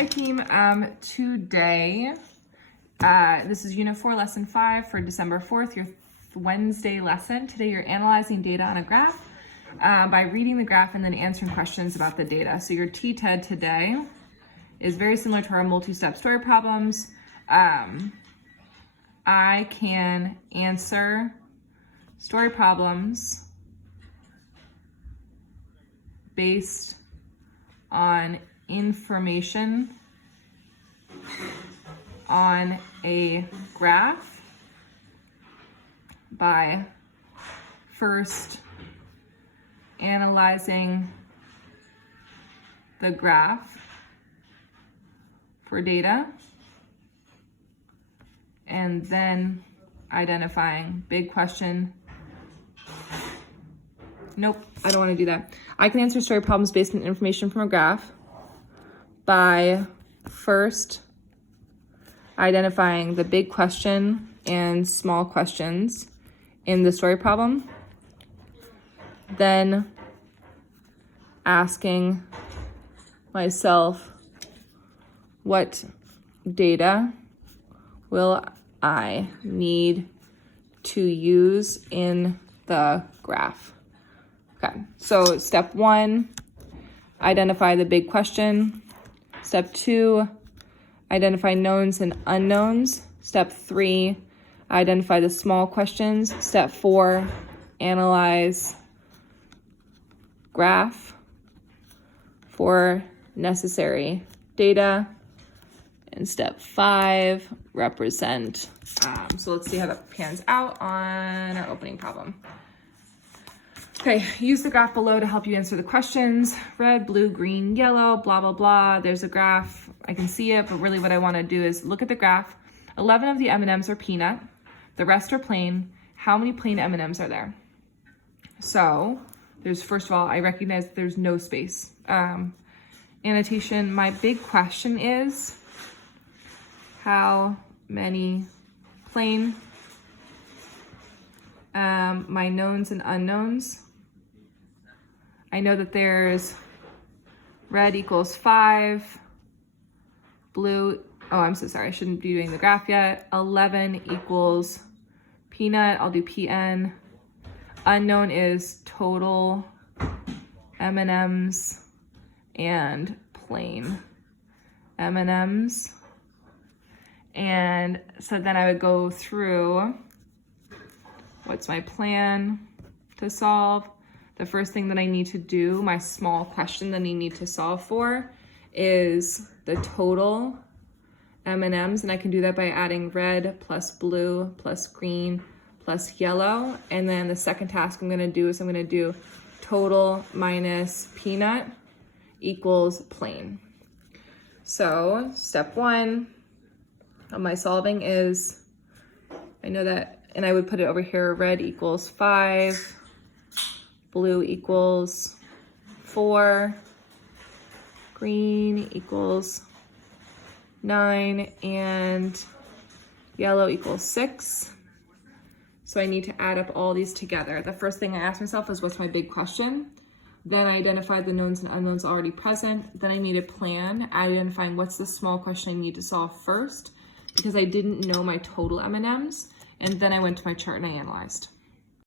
Hi team, today, this is Unit 4, Lesson 5 for December 4th, your Wednesday lesson. Today you're analyzing data on a graph by reading the graph and then answering questions about the data. So your TTED today is very similar to our multi-step story problems. I can answer story problems based on information on a graph by first analyzing the graph for data and then identifying big question. Nope, I don't want to do that. I can answer story problems based on information from a graph by first identifying the big question and small questions in the story problem, then asking myself, what data will I need to use in the graph? Okay, so step 1, identify the big question. Step 2, identify knowns and unknowns. Step 3, identify the small questions. Step 4, analyze graph for necessary data. And step 5, represent. So let's see how that pans out on our opening problem. Okay, use the graph below to help you answer the questions. Red, blue, green, yellow, blah, blah, blah. There's a graph. I can see it, but really what I want to do is look at the graph. 11 of the M&Ms are peanut. The rest are plain. How many plain M&Ms are there? So there's, first of all, I recognize that there's no space. Annotation, my big question is, how many plain? My knowns and unknowns. I know that there's red equals 5, blue, oh, I'm so sorry, I shouldn't be doing the graph yet. 11 equals peanut, I'll do PN. Unknown is total M&Ms and plain M&Ms. And so then I would go through, what's my plan to solve? The first thing that I need to do, my small question that I need to solve for, is the total M&Ms, and I can do that by adding red plus blue plus green plus yellow. And then the second task I'm going to do is I'm going to do total minus peanut equals plain. So step 1 of my solving is, I know that, and I would put it over here, red equals 5, blue equals 4, green equals 9, and yellow equals 6. So I need to add up all these together. The first thing I ask myself is, what's my big question? Then I identified the knowns and unknowns already present. Then I made a plan, identifying what's the small question I need to solve first, because I didn't know my total M&Ms. And then I went to my chart and I analyzed.